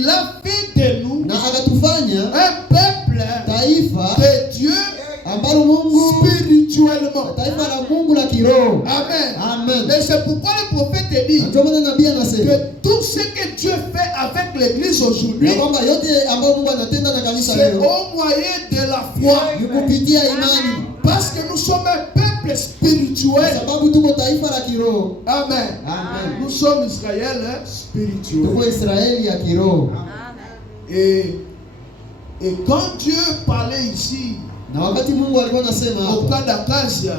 Il a fait de nous na akatufanya un peuple taifa de Dieu ambalo Mungu spirituellement. taifa la Mungu la kiroho. Amen. Amen. Et c'est pourquoi le prophète dit Ndio maana nabii anasema que tout ce que Dieu fait avec l'église aujourd'hui, ya kwamba yote ambayo Mungu anatenda na kanisa c'est leo au moyen de la foi. ni kupitia imani, Parce que nous sommes un peuple spirituel. sababu tuko taifa la kiroho. Amen. Amen. Nous sommes Israël spirituel. Tuko Israeli ya kiroho. Et quand Dieu parlait ici, Na wakati Mungu alikuwa anasema au hapa cas d'Acacia,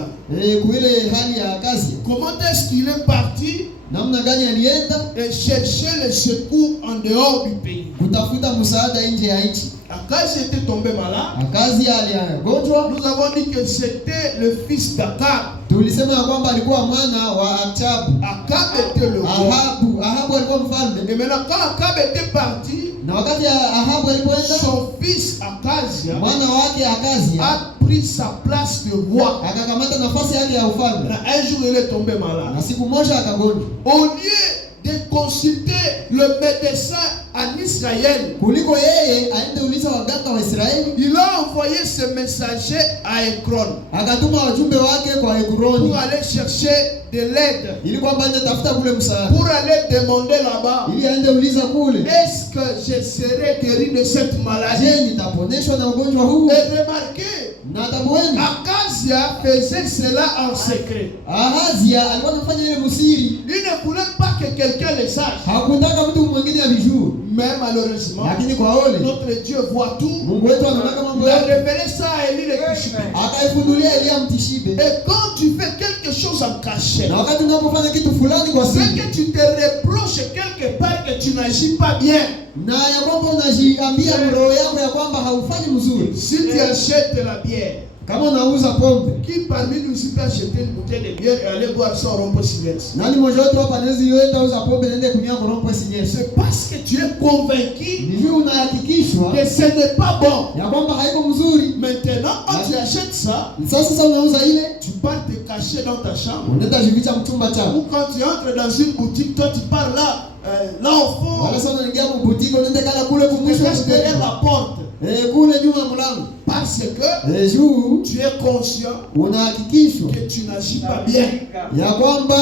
kuile hali ya Akasia, comment est-ce qu'il est parti namna gani alienda et chercher le secours en dehors du pays? kutafuta msaada nje ya nchi. Akasia était tombé malade. Akasia aligonjwa. Nous avons dit que c'était le fils d'Akab. Tulisema ya kwamba alikuwa mwana wa Achabu. Akab était le roi. Ahabu alikuwa mfalme. Et maintenant quand Akab était parti, Na wakati Ahabu alipoenda, son fils Acasia mwana wake Akasia a pris sa place de roi. akakamata nafasi yake ya ufalme. Un jour il est tombé malade. Na siku moja akagonjwa. Au lieu de consulter le médecin en Israël, Kuliko yeye aende uliza waganga wa Israeli, il a envoyé ce messager à Ekron akatuma wajumbe wake kwa Ekroni pour aller chercher de l'aide, ili kwamba aende tafuta kule msaada, pour aller demander là-bas, ili aende uliza kule, est-ce que je serai guéri de cette maladie? je nitaponeshwa na ugonjwa huu? Et remarquez, Na tabueni Acasia faisait cela en secret. Ahazia alikuwa anafanya ile musiri, Il ne voulait pas que quelqu'un le sache. hakutaka mtu mwingine avijue. Mais malheureusement, Lakini kwa ole notre Dieu voit tout. Mungu wetu anaona mambo Il a yote, révélé ça à Élie le Tishbe. akaifunulia Elia mtishibe. Et quand tu fais quelque chose en cachette, Na wakati unapofanya kitu fulani kwa c'est siri, que tu te reproches quelque part que tu n'agis pas bien. na ya kwamba unajiambia roho yako ya kwamba haufanyi mzuri. Si tu achètes la bière, Kama unauza pombe, qui parmi nous ici peut acheter une bouteille de bière et aller boire ça au rond-point Silex? nani mmoja wetu hapa anaweza yoenda uza pombe nende kunywa korompo sinyesha? C'est parce que tu es convaincu Ni juu unahakikishwa que ce n'est pas bon. ya kwamba haiko mzuri. Maintenant, quand tu achètes ça, Sasa unauza ile, tu pars te cacher dans ta chambre. unaenda jificha mchumba Ou chako. quand tu entres dans une boutique, toi tu pars là au fond, Wala sasa unaingia kwa boutique unaenda kala kule tu te kumwisho caches derrière la porte. kule nyuma ya mlango. Parce que Juu tu es conscient unahakikishwa que tu n'agis pas bien. ya kwamba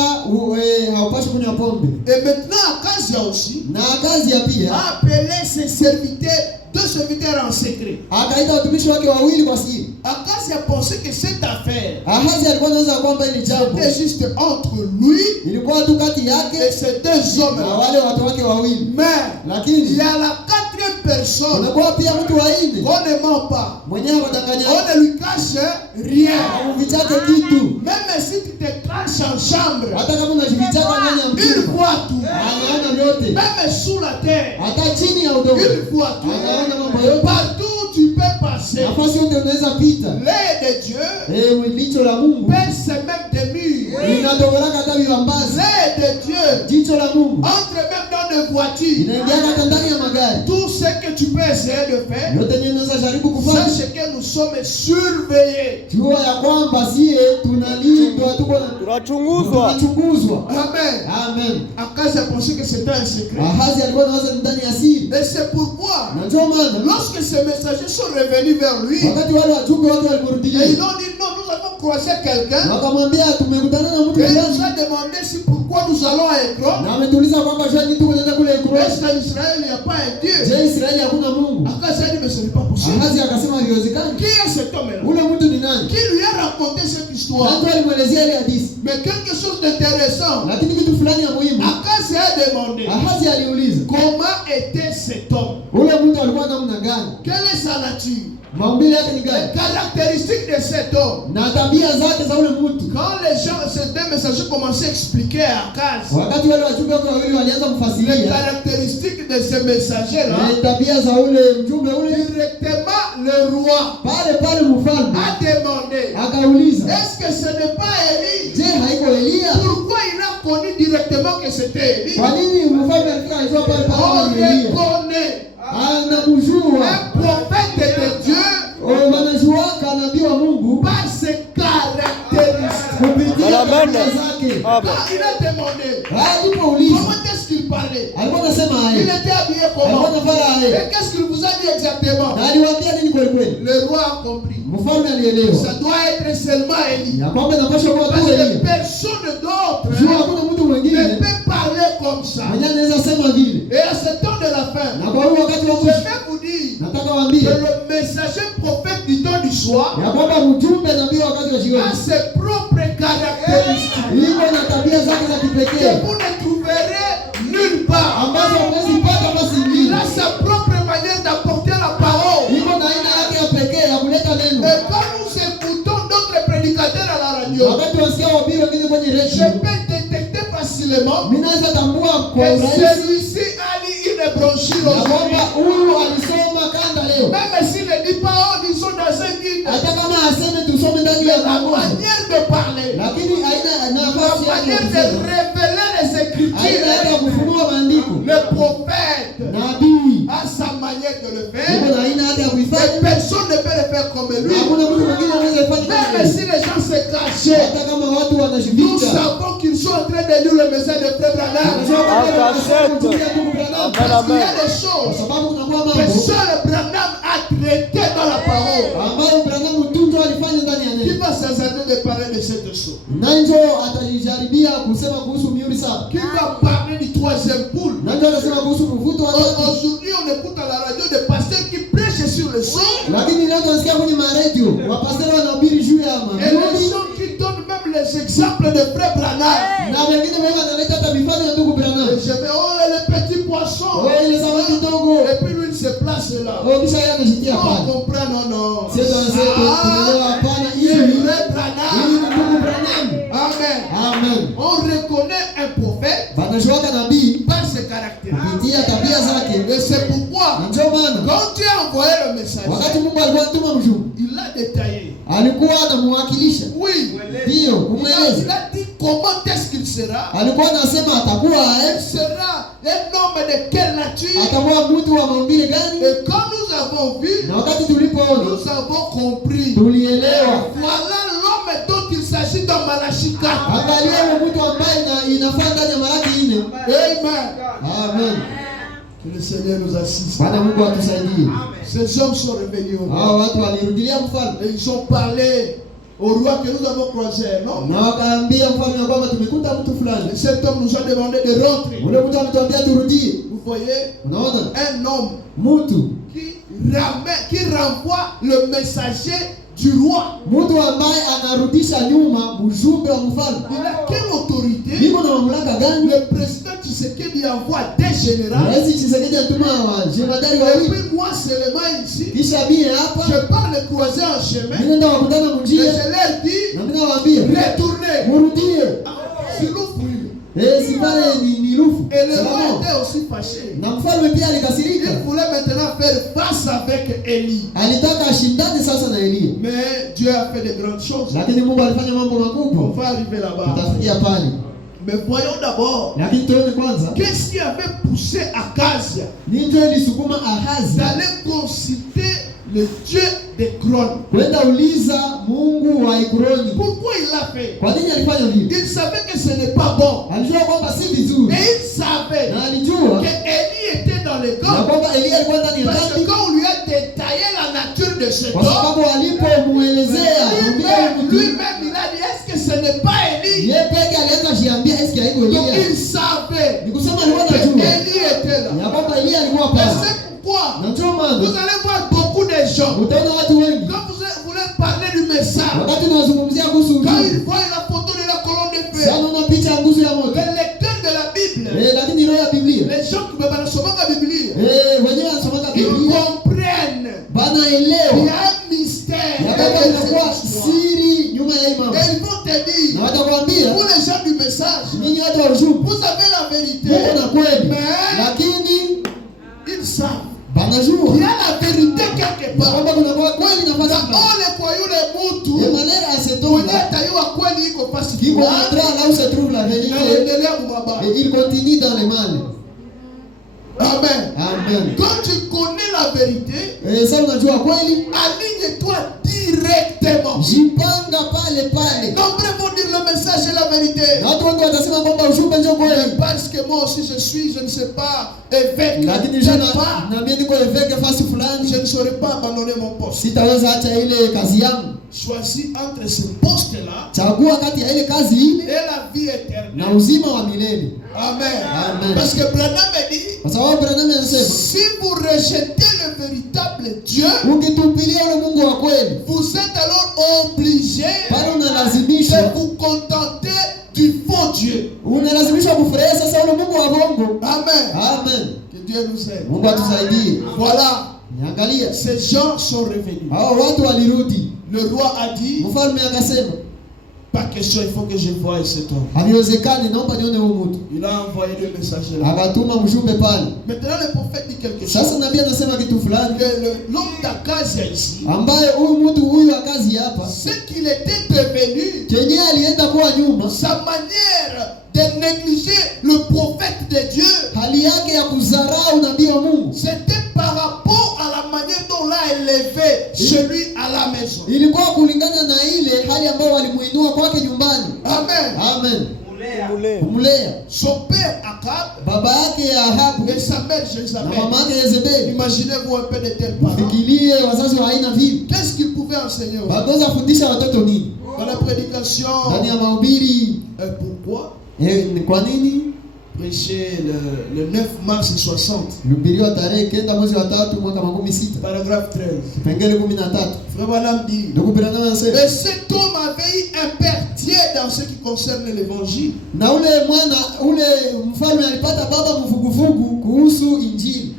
haupashi kunywa pombe. Et maintenant, Acasia aussi Na Akasia pia a appelé ses serviteurs, deux serviteurs en secret. akaita watumishi wake wawili kwa siri. Acasia pensait que cette affaire Ahazi alikuwa anaweza kwamba ile jambo était juste entre lui ilikuwa tu kati yake et ces deux hommes. na wale watu wake wawili, Mais il lakini y a la quatrième personne unakuwa pia mtu wa nne qu'on ne ment pas. mwenyewe atanganya On ne lui cache rien. vichake kitu, Même si tu te caches en chambre, hata kama unajifichaka ndani ya il mtumba voit tout. anaona vyote, Même sous la terre, hata chini ya udongo il voit tout. anaona mambo yote. Partout où tu peux passer, Nafasi yote unaweza pita. l'œil de Dieu Licho la Mungu perce même des murs. linatogolaka hata vibambazi. L'œil de Dieu Jicho la Mungu entre même dans des voitures. inaingia hata ndani ya magari. Tout ce que tu peux essayer de faire, Yote yenyewe unaweza jaribu kufanya. sache que nous sommes surveillés. Jua ya kwamba sie tunalindwa, tuko tunachunguzwa. Amen. Amen. Acasia pensait que c'était un secret. Ahazi alikuwa anawaza ndani ya siri. Et c'est pourquoi, Na ndio maana lorsque ces messagers sont revenus vers lui, wakati wale wajumbe wake et walimrudilia, ils ont dit non, nous avons croisé quelqu'un wakamwambia tumekutana na mtu et il nous fulani a demandé si pourquoi nous allons à Ekron. na ametuuliza kwamba shani tuko nenda kule Ekroni. Est-ce qu'en Israël il n'y a pas un Dieu? Je, Israeli hakuna Mungu? Acasia dit mais ce n'est pas possible. Ahazi akasema haiwezekani. Qui est cet homme-là? Ule mtu ni nani? Qui lui a raconté cette histoire? Nani alimwelezea ile hadithi? Mais quelque chose d'intéressant. Lakini kitu fulani ya muhimu Acasia a demandé Ahazi aliuliza, comment était cet homme? ule mtu alikuwa namna gani? Quelle est sa nature? Maumbile yake ni Les gani? caractéristiques de cet homme. Na tabia zake za ule mtu. Quand les gens, ces deux messagers commençaient à expliquer à Acasia Wakati wale wajumbe wake wawili walianza les kumfasiria caractéristiques de ces messagers-là, tabia za ule mjumbe ule, directement le roi pale mfalme a demandé, akauliza, est-ce que ce n'est pas Élie? je, haiko Elia? Pourquoi il a connu directement que c'était Élie? Kwa nini mfalme alifika alijua pale On pale ni Elia? reconnaît Anamjua un prophète de Dieu wanajuaka nabii wa Mungu par ses caractéristiques. kupitia tabia zake. Quand il a demandé Alipouliza comment est-ce qu'il parlait, alikuwa anasema il haya, était habillé alikuwa comment? anavaa Et qu'est-ce qu'il vous a dit exactement? Na aliwaambia nini kweli kweli? Le roi a compris. Mfalme alielewa. Ça doit être seulement Élie. Ya kwamba inapaswa kuwa Parce tu que Elia. personne d'autre Juu hakuna mtu ne mwingine peut parler comme ça. mwenye anaweza sema vile. Et à ce temps de la fin, Na kwa hiyo wakati wa je mwisho vais vous dire nataka que waambie le messager prophète du temps du soir ya kwamba mjumbe nabii wakati wa jioni a ses propres caractéristiques iko na tabia zake za que kipekee vous ne trouverez nulle part. ambazo huwezi pata basi Il nyingine. a sa propre manière d'apporter la parole. Iko na aina yake ya pekee ya kuleta neno. Et quand nous écoutons d'autres prédicateurs à la radio, Wakati wasikia wahubiri wengine kwenye je redio, peux détecter facilement mimi naweza tambua kwa que urahisi celui-ci a lu une brochure ya aujourd'hui. kwamba huyu alisoma kanda leo. Même s'il ne dit pas, oh, nous sommes dans un guide. Hata kama aseme tusome ndani Mais ya la Mungu, manière de parler, lakini aina la nafasi yake ya manière de kusema, révéler les aina yake ya Écritures, kufunua maandiko, le prophète nabii a sa manière de le iko faire. na aina yake ya Et kuifanya. personne ne peut le faire comme lui. Hakuna mtu mwingine anaweza ifanya kama Même yeye. si les gens se cachaient, Hata kama watu nous wanajificha, savons qu'ils sont en train de lire le message de Frère Branham. wanajua kwamba wanasoma kutumia Mungu Branham. Parce qu'il y a des Kwa choses sababu kunakuwa que mambo seul Branham a traité dans la parole. ambayo Branham mtunzo alifanya ndani ya Qui neno. va s'attendre de parler de cette chose? Nanjo atajaribia kusema kuhusu mihuri saba. Qui va parler du troisième poule? Nanjo anasema kuhusu mvuto wa tatu. Aujourd'hui, on écoute à la radio des pasteurs qui prêchent sur le sang. Lakini leo tunasikia kwenye maredio wapasteri wanahubiri juu ya Et les mamihuri gens qui donnent même les exemples de Frère Branham. na wengine wao wanaleta hata mifano ya ndugu Branham. Et je vais, oh, les petits poissons. Oh, ile samaki ndogo. Et puis lui, il se place là. Oh, kisha yeye anajitia On pale. comprend, non, non. Sio tunasema tunaelewa hapana C'est hili. Frère Hili Branham. ni ndugu Branham. Amen. Amen. On reconnaît un prophète Wanajuaka nabii par ses caractéristiques. kupitia tabia zake. Et c'est pourquoi, Na ndio maana quand Dieu a envoyé le message, wakati Mungu alikuwa anatuma mjumbe, il l'a détaillé. alikuwa anamwakilisha. Oui. Ndio, Il kumweleza. a dit comment est-ce qu'il sera. Alikuwa anasema atakuwa Il sera un homme de quelle nature. atakuwa mtu wa maumbile gani? Et quand nous avons vu, Na wakati tulipoona nous avons compris. tulielewa. Voilà l'homme dont il s'agit dans Malachie 4. Angalia huyo mtu ambaye inafaa ndani ya Malaki 4. Amen. Amen. Que le Seigneur nous assiste. Bwana Mungu atusaidie. Ces hommes sont revenus au roi. Hao watu walirudilia mfalme Et ils ont parlé au roi que nous avons croisé, non? na wakaambia mfalme kwamba tumekuta mtu fulani. Et cet homme nous a demandé de rentrer. Ule mtu ametuambia turudie. Vous voyez, Unaona? un homme Mtu qui renvoie le messager du roi. mtu ambaye anarudisha nyuma mjumbe wa mfalme. Il a quelle autorité? Niko na mamlaka gani? Le président Tshisekedi envoie des généraux. Rais Tshisekedi anatuma jemadari Et wawili. puis moi seulement ici, Kisha mie hapa je pars les croiser en chemin. mimi nenda wakutana Et mjia je leur dis, na mimi nawaambia retournez. murudie. C'est l'ouvrir. Si pale ni lufu. Et le roi Salama. était aussi fâché. Na mfalme pia alikasirika. Il voulait maintenant faire face avec Élie. Alitaka ashindane sasa na Elia. Mais Dieu a fait de grandes choses. Lakini Mungu alifanya mambo On makubwa. va arriver là-bas. Tutafikia pale. Mais voyons d'abord, Lakini tuone kwanza qu'est-ce qui avait poussé Akazia ni ndio ilisukuma Ahazi d'aller consulter le Dieu des couronnes. kwenda uliza Mungu wa Ekroni. Pourquoi il l'a fait? Kwa nini alifanya vile? Il savait que ce n'est pas bon. Alijua kwamba si Et vizuri. il savait Na alijua que Élie était dans le na camp. kwamba Elia alikuwa ndani ya Parce que kambi, quand on lui a détaillé la nature de cet kwa homme, sababu alipomuelezea mwambia huyu mtu lui-même il a dit, est-ce que ce n'est pas Élie? yeye peke alianza jiambia eski haiko Donc Elia. il savait Ni kusema alikuwa que anajua Élie était là. ya kwamba Elia alikuwa Et pale. c'est pourquoi Na ndio vous maana allez voir beaucoup de gens. utaona watu wengi Quand vous voulez parler du message, wakati tunazungumzia kuhusu quand ujumbe, ils voient la photo de la colonne de feu, sana na picha ya nguzo ya moto. les lecteurs de la Bible, Lakini roho ya Biblia les gens qui me parlent la Bible, wenyewe wanasomaka ils Biblia comprennent. Il y banaelewa a un mystère. ya kwamba inakuwa siri nyuma ya hii mambo. Et ils vont te Na dire, watakwambia pour les gens du message, ninyi watu wa ujumbe vous avez la vérité. Mungu na kweli, Mais lakini ils savent banajua qu'il y a la vérité quelque na part. kwamba kunakuwa kweli Na nafasi fulani. ole kwa yule mtu Manera mwenye asetonga ataiwa kweli iko fasi qui fulani, contrat là où se trouve la vérité naendelea mumabaya. et il continue dans le mal. Amen. Amen. Quand tu connais la vérité, Sasa unajua kweli, aligne-toi directement. jipanga pale pale. Nombreux vont dire le message et la vérité. Na watu wengi watasema kwamba ujumbe ndio kweli. Parce que moi aussi je suis, je ne sais pas, évêque. Lakini na mimi niko évêque fasi fulani, Je ne saurais pas abandonner mon poste. sitaweza acha ile kazi yangu. Choisis entre ce poste-là Chagua kati ya ile kazi ile et la vie éternelle. na uzima wa milele. Amen. Amen. Parce que Branham a dit, Kwa sababu Branham anasema, si vous rejetez le véritable Dieu, ukitupilia ule Mungu wa kweli, vous êtes alors obligé bado unalazimishwa, de vous contenter du faux Dieu. unalazimishwa kufurahia sasa ule Mungu wa bongo. Amen. Amen. Que Dieu nous aide. Mungu atusaidie. Voilà. Niangalia, Ces gens sont revenus. hao watu walirudi. Le roi a dit, Mfalme akasema, pas question, il faut que je voie cet homme. haiwezekani, naomba nione huyu mtu. Il a envoyé le messager là. Akatuma mjumbe pale. Maintenant le prophète dit quelque chose. Sasa nabii anasema kitu fulani Que l'homme d'Akazia ici, ambaye huyu mtu huyu wa kazi hapa, ce qu'il était devenu, kenye alienda kuwa nyuma, sa manière de négliger le prophète de Dieu, hali yake ya kudharau nabii wa Mungu c'était par rapport à la manière dont l'a élevé chez lui à la maison. ilikuwa kulingana na ile hali ambayo walimuinua kwake nyumbani. Amen. Amen. Kumlea Son père Akab baba yake Ahabu et sa mère na Jézabel. mama yake Yezebeli. Imaginez-vous un peu de tels parents. Fikirie wazazi wa aina vile, Qu'est-ce qu'ils pouvaient enseigner aux wataweza kufundisha watoto nini dans la prédication? ndani ya mahubiri? Pourquoi Ni kwa nini prêcher le 9 mars 60, ilihubiriwa tarehe 9 mwezi wa 3 mwaka 16, paragraphe 13? kipengele 13. Frère Branham dit, Ndugu Branham anasema, mais cet homme avait eu un père tiède dans ce qui concerne l'évangile. na ule mfalme alipata baba mvuguvugu kuhusu Injili.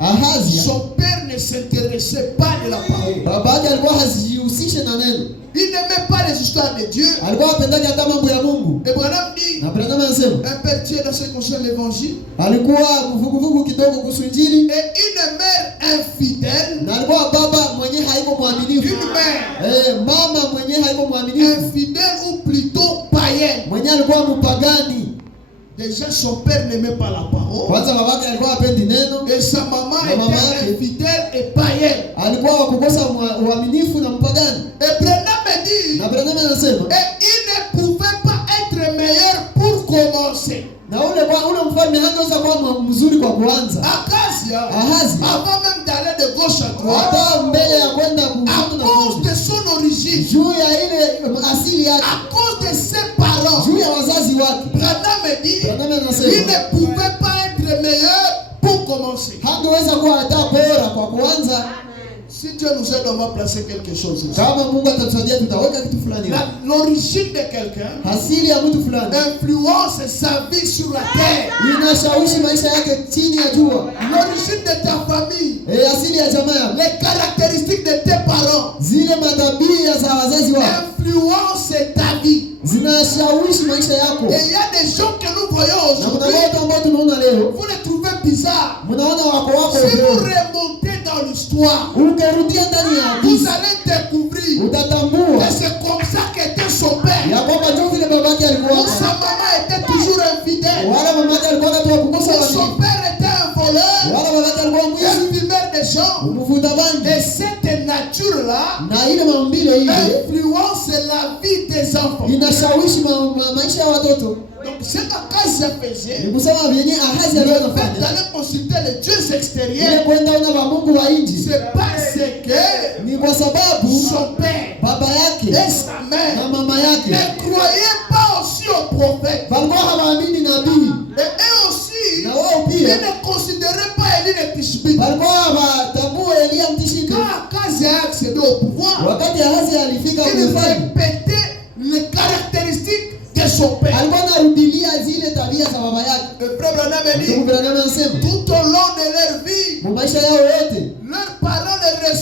Ahazia, Son père ne s'intéressait pas de la parole. baba yake alikuwa hasijihusishe na neno. Il n'aimait pas les histoires de Dieu. Alikuwa hapendaje hata mambo ya Mungu. Et Branham dit, Na Branham anasema, un père tiède dans ce qui concerne l'évangile alikuwa mvuguvugu kidogo kuhusu Injili, et une mère infidèle. na alikuwa baba mwenye haiko mwaminifu. Une mère Mama mwenye haiko mwaminifu, infidèle ou plutôt païenne. mwenye alikuwa mpagani. Déjà son père n'aimait pas la parole. Kwanza babake alikuwa hapendi neno, Et sa maman La maman était infidèle et païenne. alikuwa wa kukosa uaminifu na mpagani. Et Branham me dit, Na Branham anasema, et il ne pouvait pas être meilleur pour commencer. na ule mfalme hangeweza kuwa mzuri kwa kuanza. Ahazia, Ahazia, avant même d'aller de gauche à droite, hata mbele ya kwenda à kushoto na cause kulia, de son origine, juu ya ile asili yake, à cause de ses parents, juu ya wazazi wake, Branham me dit, Branham il anasema ne pouvait pas être meilleur pour commencer. hangeweza kuwa hata bora kwa kuanza. Si Dieu nous aide, on va placer quelque chose ici. Kama Mungu atatusaidia tutaweka kitu fulani. L'origine de quelqu'un Asili ya mtu fulani influence sa vie sur la terre. inashawishi maisha yake chini ya jua. L'origine de ta famille, Asili ya jamaa yako, les caractéristiques de tes parents zile matabia za wazazi wako influencent ta vie. zinashawishi maisha yako. Et il y a des gens que nous voyons Na kuna aujourd'hui, watu ambao tunaona leo, vous les trouvez bizarres. mnaona wako Si vous ovyo. remontez dans l'histoire, Ukirudia ndani ya vous hadithi allez découvrir utatambua que c'est comme ça qu'était son père. ya kwamba juu vile babake alikuwa, Où sa maman était toujours infidèle. wala mamake alikuwa wakati wa kukosa Où son uaminifu, père était un voleur, wala babake alikuwa mwizi, un fumeur de gens. mvuta bangi. Et cette nature-là Na ile maumbile ile influence la vie des enfants. inashawishi maisha ya watoto. Donc c'est qu'Akazia faisait, Ni kusema vyenye Ahazi le alikuwa fait anafanya d'aller consulter les dieux ile extérieurs, kwenda ona wa Mungu wa nje, c'est parce que ni kwa sababu son père baba et yake sa na mère mama ne yake croyaient pas aussi au prophète. walikuwa hawaamini nabii, Et eux aussi, na wao ils pia ne considéraient pas Élie le Tishbite. walikuwa hawatambua Elia mtishike. Quand Akazia a accédé au pouvoir, Wakati Ahazi alifika il ufalme, répétait les caractéristiques de son père. alikuwa anarudilia zile tabia za baba yake. Le frère Branham a Ndugu dit, Branham anasema tout au long de leur vie, mu maisha yao yote leurs parents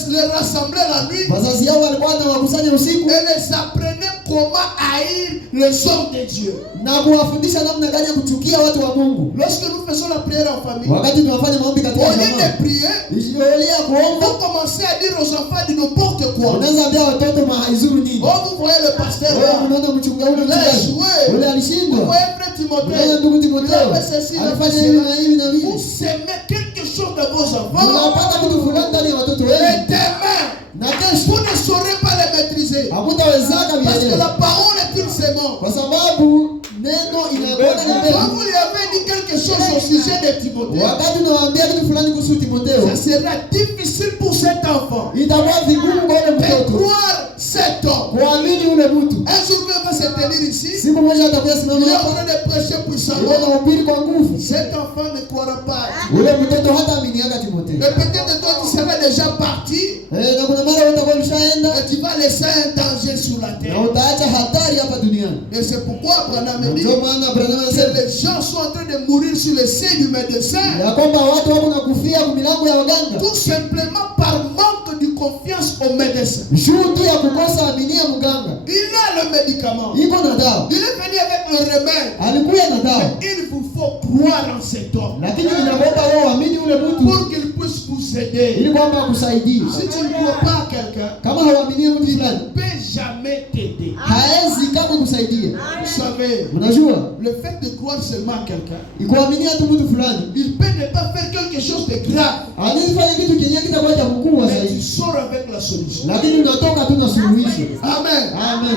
les rassemblaient la nuit wazazi yao walikuwa wanawakusanya usiku et les apprenaient comment haïr les hommes de Dieu. na kuwafundisha namna gani ya kuchukia watu wa Mungu. Lorsque nous faisons la prière en famille, Wakati tunafanya maombi katika au lieu jamaa, de prier, Ilia kuomba, vous commencez à dire aux enfants de n'importe quoi? Unaweza ambia watoto mahaizuru nini? Oh, vous voyez le pasteur Wewe là. unaona mchunga ule Il a mchungaji. échoué. Ule Vous alishindwa. voyez frère Timothée. Unaona ndugu Timotheo. Il a fait ceci, il a fait Alifanya hivi na cela. hivi na hivi. Vous semez quelque chose de vos enfants. Unapata kitu fulani ndani ya watoto Et wenu. demain, Na kesho vous ne saurez pas les maîtriser. hamtawezaka Parce que vile. la parole est une sémence. Kwa sababu neno inakuwa ni Quand mbegu. vous lui avez dit quelque chose au sujet de Timothée, Wakati unawaambia kitu fulani kuhusu Timotheo, ça sera difficile pour cet enfant itakuwa vigumu kwa ule de mtoto croire cet homme. kuamini ule mtu. Un jour, il va se tenir ici. Siku moja atakuwa Il simama est en hapa, train de prêcher yeye puissamment. anahubiri kwa nguvu. Cet enfant ne croira pas. Ule mtoto hata aminiaka Timotheo. Et peut-être toi, tu seras déjà parti Na kuna mara utakuwa ulishaenda et tu vas laisser un danger sur la na terre. utaacha hatari hapa duniani. Et c'est pourquoi Branham dit Ndio maana Abrahamu que anasema les gens sont en train de mourir sur le sein du médecin. ya kwamba watu wako na kufia kwa milango ya waganga Tout simplement par manque de confiance au médecin. juu tu ya kukosa aminia mganga. Il a le médicament. Iko na dawa, Il est venu avec le remède. alikuya na dawa, Il vous faut croire en cet homme lakini inaomba wewe uamini ule mtu pour qu'il puisse vous aider. ili kwamba akusaidie. Si tu ne crois pas à quelqu'un, Kama hauamini mtu il fulani, ne peut jamais t'aider. haezi kama kusaidia. Vous savez, Unajua, le fait de croire seulement à quelqu'un, ikuaminia tu mtu fulani, il peut ne pas faire quelque chose de grave, hawezi fanya kitu kenye kitakuwa cha mkubwa mais tu zaidi, sors avec la solution. lakini unatoka tu na suluhisho. Amen. Amen.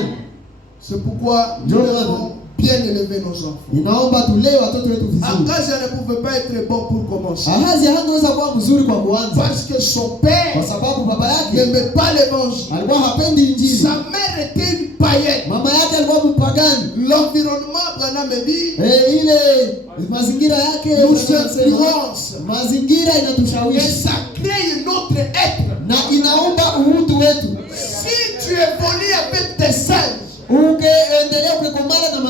C'est pourquoi nous devons bien élever nos enfants. Ninaomba tulee watoto wetu vizuri. Akazia ne pouvait pas être bon pour commencer. Ahazi hangeweza kuwa mzuri kwa kuanza, Parce que son père kwa sababu baba yake n'aimait pas l'évangile. alikuwa hapendi injili. Sa mère était une païenne. Mama yake alikuwa mpagani. L'environnement, Branham dit, Ile mazingira yake nous influence. mazingira Et inatushawishi ça crée notre être. na inaumba uhutu wetu. Si tu évolues avec tes singes, Ukiendelea kukomana na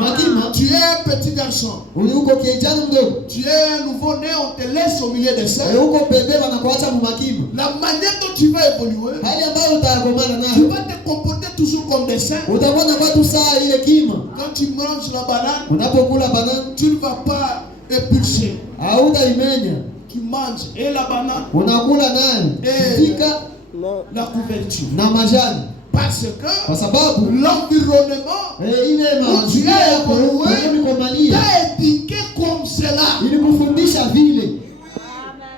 makima, tu es un petit garçon. uko kijana mdogo, Tu es un nouveau-né, on te laisse au milieu des singes. uko bebe wanakuacha mumakima. La manière dont tu vas évoluer, Hali ambayo utakomana tu nayo, vas te comporter toujours comme des singes. utakuwa na watu saa ile kima. Quand tu manges la banane, Unapokula banana tu ne vas pas épulser. hautaimenya, Tu manges et la banane unakula nayo fika la couverture. na majani, Parce kwa que sababu l'environnement ile mazingira yako ulikomalia t'a éduqué comme cela. ili kufundisha vile.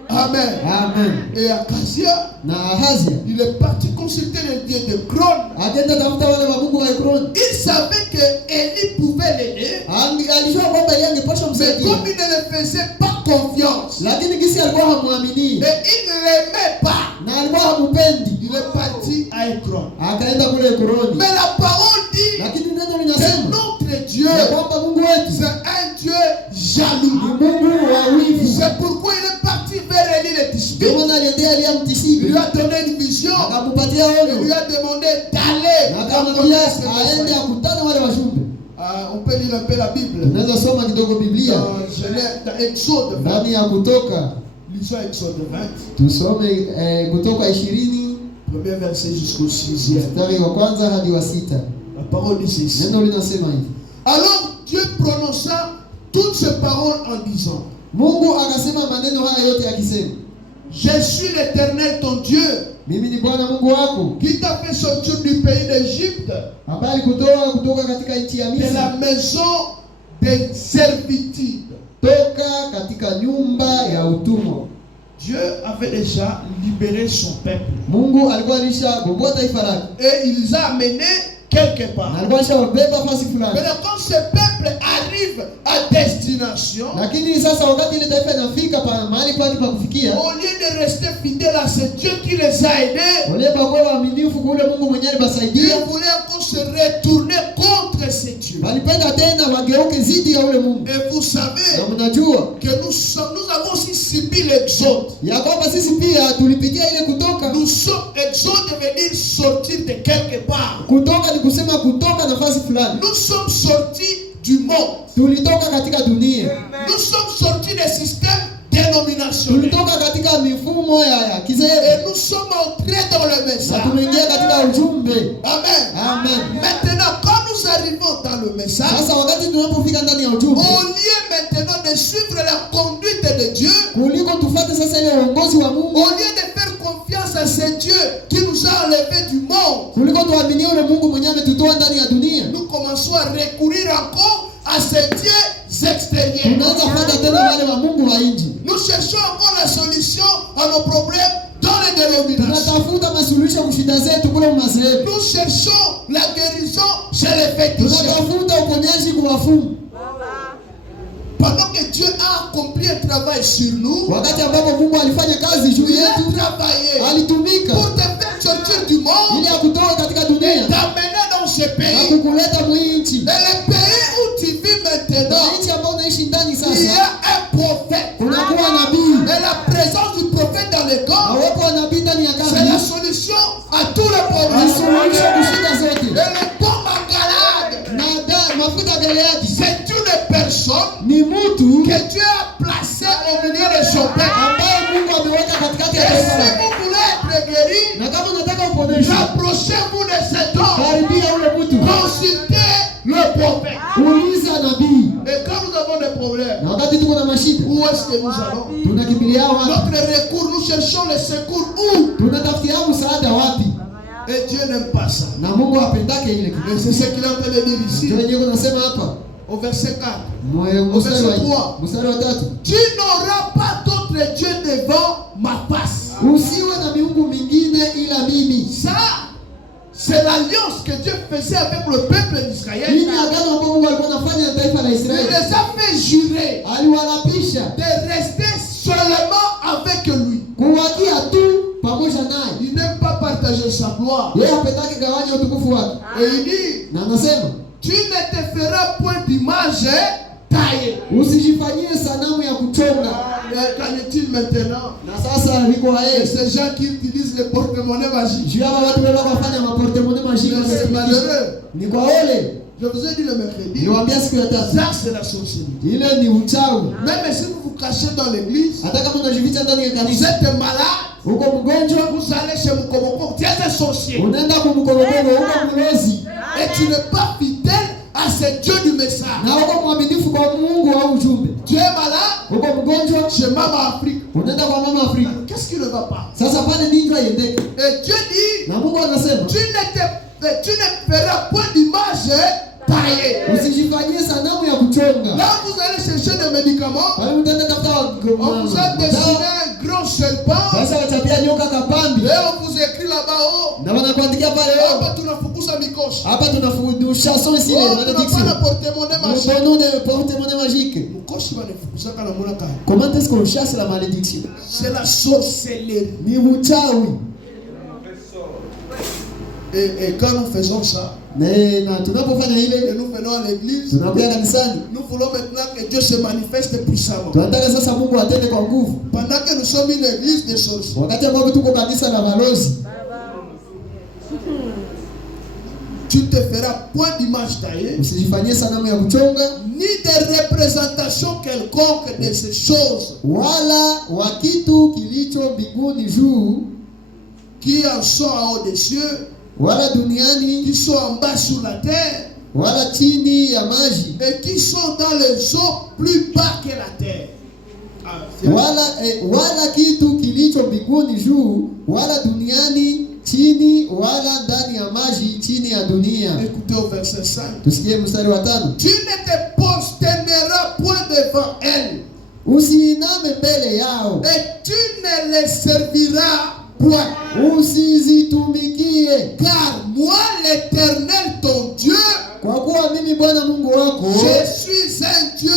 Amen. Amen. Et Akazia, Na Ahazia il est parti consulter le Dieu de Kron. akaenda tafuta wale wa Mungu wa Ekroni. Il savait que Élie pouvait l'aider, Alijua kwamba yeye angepaswa mais msaidia, comme il ne le faisait pas confiance lakini kisi alikuwa hamwamini et il ne l'aimait pas, na alikuwa hamupendi, il est parti à Ekron. akaenda kule Ekroni. Mais la parole dit Lakini neno que linasema notre Dieu, ya kwamba Mungu wetu c'est un Dieu jaloux. ni Mungu wa wivu. C'est pourquoi il est parti vers Élie le Ndio Tishbite. maana aliendea Elia Il Mtisibi, lui a donné une vision. akampatia Il lui ono a demandé d'aller na rencontrer akamwambia ce aende messager. akutane wale wajumbe. On peut lire un peu la Bible. Tunaweza soma kidogo Biblia Dans Genèse, dans Exode 20. ndani ya Kutoka, Lisons Exode 20, tusome Kutoka 20 premier verset jusqu'au 6e. mstari wa kwanza hadi wa 6. La parole dit ceci. Neno linasema hivi: Alors Dieu prononça toutes ces paroles en disant, Mungu akasema maneno haya yote akisema, je suis l'Éternel ton Dieu, mimi ni Bwana Mungu wako qui t'a fait sortir du pays d'Égypte, ambaye alikutoa kutoka katika nchi ya de Misri, la maison de servitude. toka katika nyumba ya utumwa. Dieu avait déjà libéré son peuple Mungu alikuwa alishakomboa taifa lake et il les a amenés quelque part. na alikuwa alishawabeba fasi fulani, Maintenant, quand ce peuple arrive à destination, lakini sasa wakati ile taifa inafika mahali pake pa kufikia, au lieu de rester fidèle à ce Dieu qui les a aidés, wale bakuwa waaminifu kwa ule Mungu mwenyewe ils alibasaidia, voulaient encore se retourner contre ce Dieu. walipenda tena wageuke zidi ya ule Mungu. Et vous savez Na mnajua que nous avons aussi subi l'exode. ya kwamba sisi pia tulipitia ile kutoka. Nous sommes exode veut dire sortir de quelque part. Kutoka ni kusema kutoka nafasi fulani, Nous sommes sortis du monde. tulitoka katika dunia, Nous sommes sortis des systèmes dénominationnels. tulitoka katika mifumo ya kizee Et nous sommes entrés dans le na message. tumeingia katika ujumbe. Amen. Amen. Maintenant, quand nous arrivons dans le message, Sasa wakati tunapofika ndani ya ujumbe, au lieu maintenant de suivre la conduite de Dieu, kuliko tufuate sasa ile uongozi wa Mungu, au lieu de faire confiance à ce Dieu qui enlevé du monde, kuliko tuaminie ule Mungu mwenyewe ametutoa ndani ya dunia, nous commençons à recourir encore à ces dieux extérieurs. tunaanza kupata tena wale wa Mungu wa nje. Nous cherchons encore la solution à nos problèmes dans les dénominations. Tunatafuta masuluhisho kwa shida zetu kule mmazehebu. Nous cherchons la guérison chez les féticheurs. Tunatafuta uponyaji kwa wafumu. Pendant que Dieu a accompli un travail sur nous, Wakati ambapo Mungu alifanya kazi juu il a yetu, travaillé alitumika pour te faire sortir du monde ili akutoa katika dunia et t'amener dans ce na pays. kukuleta mwinchi. Et le pays où tu vis Na maintenant, nchi ambayo unaishi ndani il y sasa, a un prophète. kunakuwa nabii. Et la présence du prophète dans les Na corps, uwepo wa nabii ndani ya c'est la kambi solution à tous les ni problèmes. suluhisho kwa shida Et zote. le bon magalade, Na mafuta ya Gileadi c'est une personne ni mtu que Dieu a placée au milieu de son peuple. ambaye Mungu ameweka katikati Et ya taifa si lake. vous voulez être guéri, Na kama unataka uponeshwe, rapprochez-vous de cet homme. karibia ule mtu, Consultez le prophète. uliza nabii. Et quand nous avons des problèmes, Na wakati tuko na mashida, où est-ce que nous allons? tunakimbilia wapi? Notre recours, nous cherchons le secours où? Tunatafutia msaada wapi? Et Dieu n'aime pas ça. Na Mungu hapendake ile kitu. Et c'est ce qu'il est en train de dire ici, Ndio yenyewe kunasema hapa au verset 4. mstari wa 3. Tu n'auras pas d'autre Dieu devant ma face. Usiwe na miungu mingine ila mimi. Ça, c'est l'alliance que Dieu faisait avec le peuple d'Israël. Hii ni agano ambalo Mungu alikuwa anafanya na taifa la Il Israeli. les a fait jurer Aliwalapisha de rester seulement avec lui. kuwakia tu pamoja naye. Il n'aime pas partager sa gloire. Yeye hapendake gawanya utukufu wake. Et il dit, Na anasema, tu ne te feras point d'image taillée. usijifanyie sanamu ya kuchonga. Qu'en est-il maintenant? Na sasa liko Et haye. ces gens qui utilisent le porte-monnaie magique. Juu hapa watu wale wanafanya maportemone mashika. C'est malheureux. Ni kwa ole. Je vous ai dit le mercredi. Niwaambia siku ya tatu. Ça, c'est la sorcellerie. Ile ni uchawi. Même si vous vous cachez dans l'église, Hata kama unajificha ndani ya vous kanisa, êtes malade, uko mgonjwa, vous allez chez Mukoboko, tu es un sorcier. unaenda kumkorogoro, uko mlozi, Et tu n'es pas fidèle à ce Dieu du message. na uko mwaminifu kwa Mungu au ujumbe. Tu es malade, Uko mgonjwa, chez Maman Afrique. unaenda kwa mama Afrika. Qu'est-ce qui ne va pas? Sasa pale ndivyo iendeke. Et Dieu dit, Na Mungu anasema, tu ne feras point d'image taillée. usijifanyie sanamu ya kuchonga. Là, vous allez chercher des médicaments. Pale mtaenda tafuta On vous a dessiné un grand serpent. Sasa watapia nyoka kapambi. Et on vous écrit là-bas, oh, Na wanakuandikia pale leo. hapa tunafukuza mikosi. Hapa tunafundisha somo sile, Oh, malédiction. tunapana porte-monnaie magique. Nous donnons des porte-monnaie magiques. Mkosi wanafukuza kana mwana kaya. Comment est-ce qu'on chasse la malédiction? C'est la sorcellerie. Ni uchawi. Et quand nous faisons ça, Na tunapofanya et ile, nous venons à l'église, tunakuja kanisani. nous voulons maintenant que Dieu se manifeste puissamment. Tunataka sasa Mungu atende kwa nguvu. Pendant que nous sommes une église de sorciers, Wakati ambapo tuko kanisa la balozi, tu ne te feras point d'image taillée, usijifanyie sanamu ya kuchonga ni de représentation quelconque de ces choses wala wa kitu kilicho mbinguni juu qui en sont en haut des cieux, wala duniani qui sont en bas sur la terre, wala chini ya maji et qui sont dans les eaux plus bas que la terre. Ah, wala kitu kilicho mbinguni juu wala duniani chini wala ndani ya maji chini ya dunia. Écoutez au verset 5. Tusikie mstari wa 5. Tu ne te prosterneras point devant elle, Usiiname mbele yao, et tu ne les serviras point. usizitumikie, Car moi, l'Éternel, ton Dieu, kwa kuwa mimi Bwana Mungu wako je suis un Dieu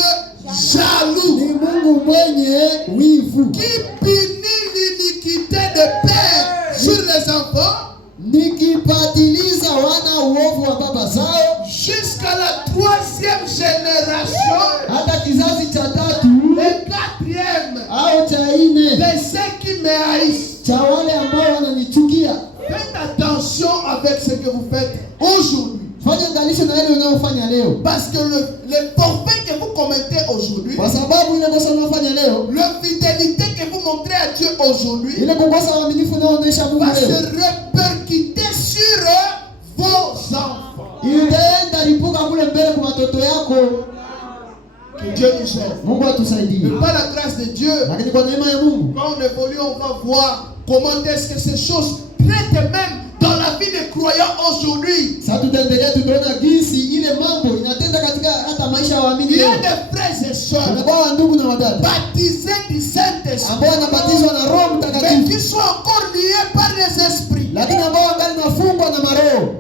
jaloux, ni Mungu mwenye wivu, qui punit l'iniquité des pères sur les enfants, nikipatiliza wana uovu wa baba zao jusqu'à la 3e génération hata kizazi cha 3 et 4e au cha 4 de ceux qui me haïssent. cha wale ambao wananichukia. Faites attention avec ce que vous faites aujourd'hui. Fanya angalisho na yale unayofanya leo, Parce que le forfait que vous commettez aujourd'hui, kwa sababu ile kosa unayofanya leo, l'infidélité que vous montrez à Dieu aujourd'hui, ile kukosa uaminifu unaoonyesha Mungu va se leo, répercuter sur vos enfants. itaenda lipuka kule mbele kwa watoto yako. Que Dieu nous aide. Mungu atusaidie. Mais par la grâce de Dieu, Lakini kwa neema ya Mungu, quand on évolue, on va voir comment est-ce que ces choses traitent même dans la vie des croyants aujourd'hui. Sasa tutaendelea tunaona jinsi ile mambo inatenda katika hata maisha ya waamini. Il y leo. a des frères et sœurs Kuna wa ndugu na wadada baptisés du Saint-Esprit, ambao wanabatizwa na Roho mais Mtakatifu, qui sont encore liés par les esprits. lakini ambao wangali nafungwa na maroho.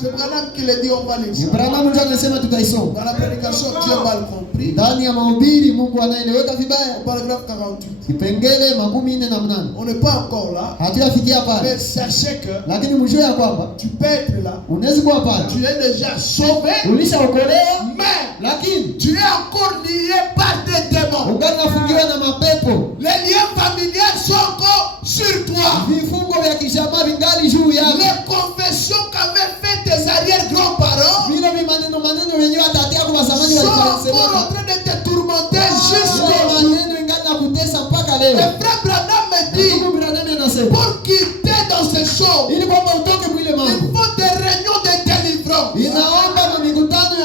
C'est Branham qui le dit, on va le Ni lire. Branham ndio anasema tutaisoma. Dans la prédication, Dieu a mal compris. Ndani ya mahubiri Mungu anaeleweka vibaya. Paragraphe 48. Kipengele 48. On n'est pas encore là. Hatuyafikia pale. Mais sachez que Lakini mjue ya kwamba tu peux être là. unaweza kuwa pale. Tu es déjà sauvé. Ulishaokolewa, Mais lakini tu es encore lié par des démons. ungali nafungiwa na mapepo. Les liens familiaux sont encore sur toi. Vifungo vya kijamaa vingali juu yako. Les confessions qu'avaient fait tes arrière-grands-parents Vile maneno wenyewe atatia kwa zamani sont encore en walisema. train de te tourmenter Ile jusqu'au jour. maneno ingali nakutesa mpaka Le leo. frère Branham me dit, Ndugu Branham anasema, pour quitter dans ces choses, ili kwamba utoke mwile il mambo. faut des réunions de délivrance. Inaomba na mikutano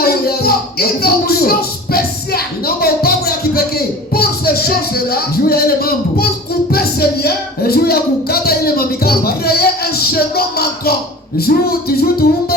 Il faut une onction spéciale Inaomba upako ya kipekee pour ces choses-là, juu ya ile mambo. pour couper ces liens, Juu ya kukata ile pour mamikamba. créer un chaînon manquant. Juu tuumbe,